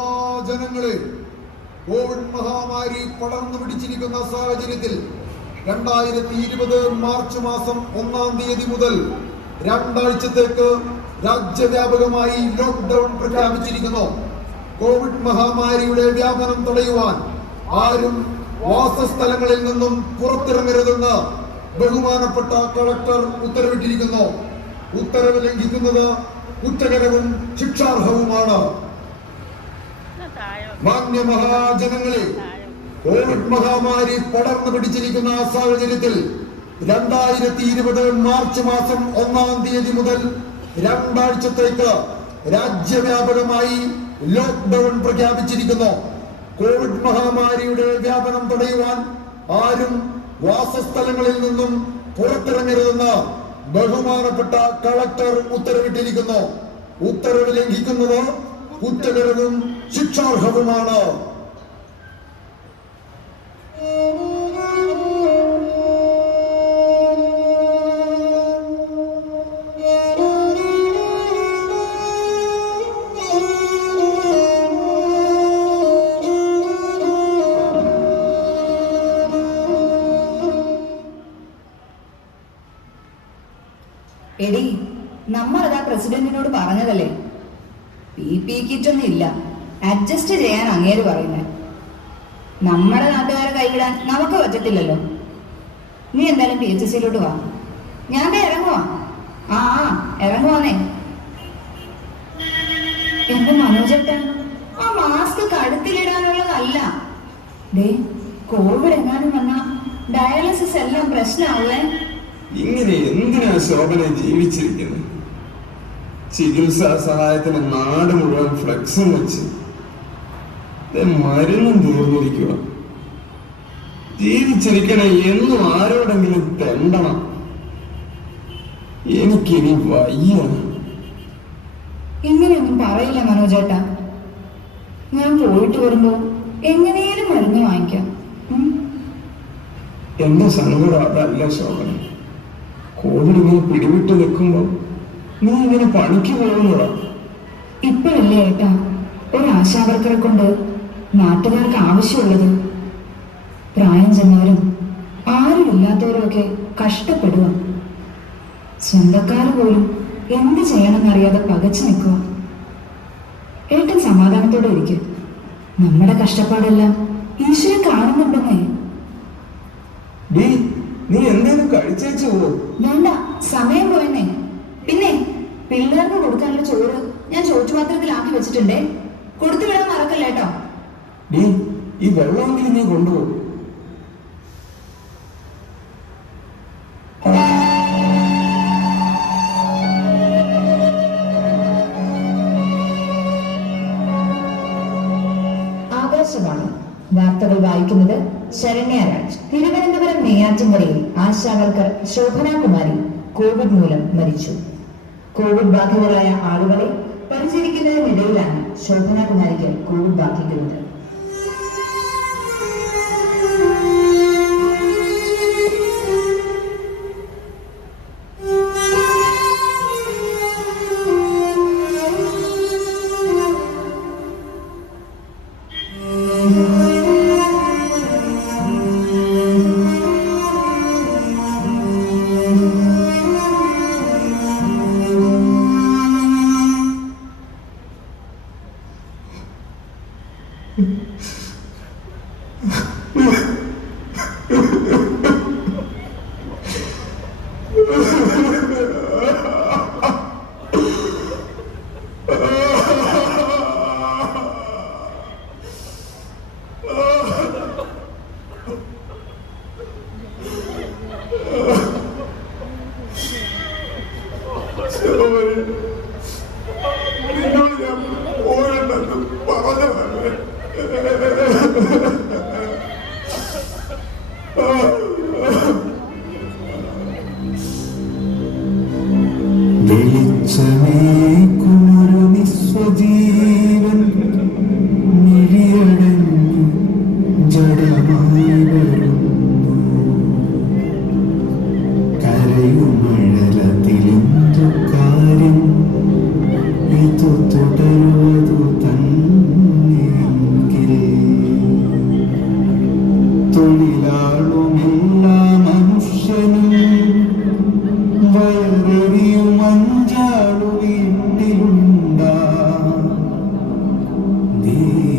മഹാജനങ്ങളെ, Covid മഹാമാരി പടർന്നു പിടിച്ചിരിക്കുന്ന സാഹചര്യത്തിൽ 2020 മാർച്ച് മാസം 1-ാം തീയതി മുതൽ 2 ആഴ്ചത്തേക്ക് രാജ്യവ്യാപകമായി ലോക്ക്ഡൌൺ പ്രഖ്യാപിച്ചിരിക്കുന്നു. കോവിഡ് മഹാമാരിയുടെ വ്യാപനം തടയുവാൻ ആരും വാസസ്ഥലങ്ങളിൽ നിന്നും പുറത്തിറങ്ങരുതെന്ന് ബഹുമാനപ്പെട്ട കളക്ടർ ഉത്തരവിട്ടിരിക്കുന്നു. ഉത്തരവ് ലംഘിക്കുന്നത് കുറ്റകരവും ശിക്ഷാർഹവുമാണ്. മാന്യ മഹാജനങ്ങളെ, കോവിഡ് മഹാമാരി പടർന്നു പിടിച്ചിരിക്കുന്ന സാഹചര്യത്തിൽ 2020 മാർച്ച് മാസം 1-ാം തീയതി മുതൽ 2 ആഴ്ചത്തേക്ക് രാജ്യവ്യാപകമായി ലോക്ക്ഡൌൺ പ്രഖ്യാപിച്ചിരിക്കുന്നു. കോവിഡ് മഹാമാരിയുടെ വ്യാപനം തടയുവാൻ ആരും വാസസ്ഥലങ്ങളിൽ നിന്നും പുറത്തിറങ്ങരുതെന്ന് ബഹുമാനപ്പെട്ട കളക്ടർ ഉത്തരവിട്ടിരിക്കുന്നു. ഉത്തരവ് ലംഘിക്കുന്നത് കുറ്റകരവും ശിക്ഷാർഹവുമാണ്. എടി, നമ്മളതാ പ്രസിഡന്റിനോട് പറഞ്ഞതല്ലേ, PPE കിറ്റൊന്നും ഇല്ല, അഡ്ജസ്റ്റ് ചെയ്യാൻ അങ്ങേര് പറയുന്നത്. നമ്മുടെ നാട്ടുകാരെ കൈവിടാൻ നമുക്ക് പറ്റത്തില്ലല്ലോ. നീ എന്തായാലും PHCയിലോട്ട് വാ. ഞാൻ ഇറങ്ങുവാ. ഇറങ്ങുവാന്നേ. എന്റെ മനോജേട്ടൻ, ആ മാസ്ക് കഴുത്തിലിടാനുള്ളതല്ല. ഡേ, കോവിഡ് എങ്ങാനും വന്നാ ഡയാലിസിസ് എല്ലാം പ്രശ്നമാവേ. ഇങ്ങനെ എന്തിനാ ശോഭന ജീവിച്ചിരിക്കുന്നത്? ചികിത്സാ സഹായത്തിന് നാട് മുഴുവൻ ഫ്ലെക്സും വെച്ച് മരുന്നും തീർന്നിരിക്കുക. ജീവിച്ചിരിക്കണ എന്നും ആരോടെങ്കിലും തെണ്ടണം. എനിക്കിനി വയ്യ. ഇങ്ങനെയൊന്നും പറയില്ല മനോജേട്ടാ. ഞാൻ പോയിട്ട് വരുമ്പോ എങ്ങനെയും മരുന്ന് വാങ്ങിക്കാം. എന്റെ സങ്കടം അതല്ല ശോഭന. കോവിഡ് ഇങ്ങനെ പിടിവിട്ട് നിൽക്കുമ്പോ നീ ഇങ്ങനെ പണിക്ക് പോകുന്നതാ. ഇപ്പോഴല്ലേ ഏട്ടാ ഒരു ആശാവർക്കറെ കൊണ്ട് നാട്ടുകാർക്ക് ആവശ്യമുള്ളത്. പ്രായം ചെന്നവരും ആരും ഇല്ലാത്തവരും ഒക്കെ കഷ്ടപ്പെടുക. സ്വന്തക്കാര് പോലും എന്ത് ചെയ്യണമെന്നറിയാതെ പകച്ചു നിൽക്കുക. ഏട്ടൻ സമാധാനത്തോടെ ഇരിക്കും. നമ്മുടെ കഷ്ടപ്പാടെല്ലാം ഈശ്വരൻ കാണുന്നുണ്ടെന്നേ. നീ എന്തേലും കഴിച്ചേച്ചു പോ. വേണ്ട, സമയം പോയെന്നേ. പിന്നെ പിള്ളേർക്ക് കൊടുക്കാനുള്ള ചോറ് ഞാൻ ചോറ്റുപാത്രത്തിലാക്കി വെച്ചിട്ടുണ്ടേ. കൊടുത്തു വിടാൻ മറക്കല്ലേട്ടോ. ഈ വെള്ളമെങ്കിലും നീ കൊണ്ടുപോകും. ആകാശവാണി വാർത്തകൾ വായിക്കുന്നത് ശരണ്യ രാജ്. തിരുവനന്തപുരം നെയ്യാറ്റിൻകരയിൽ ആശാവർക്കർ ശോഭനാകുമാരി കോവിഡ് മൂലം മരിച്ചു. കോവിഡ് ബാധിതരായ ആളുകളെ പരിചരിക്കുന്നതിനിടയിലാണ് ശോഭനാകുമാരിക്ക് കോവിഡ് ബാധിക്കുന്നത്. തുടരുവതു തന്നെ നീ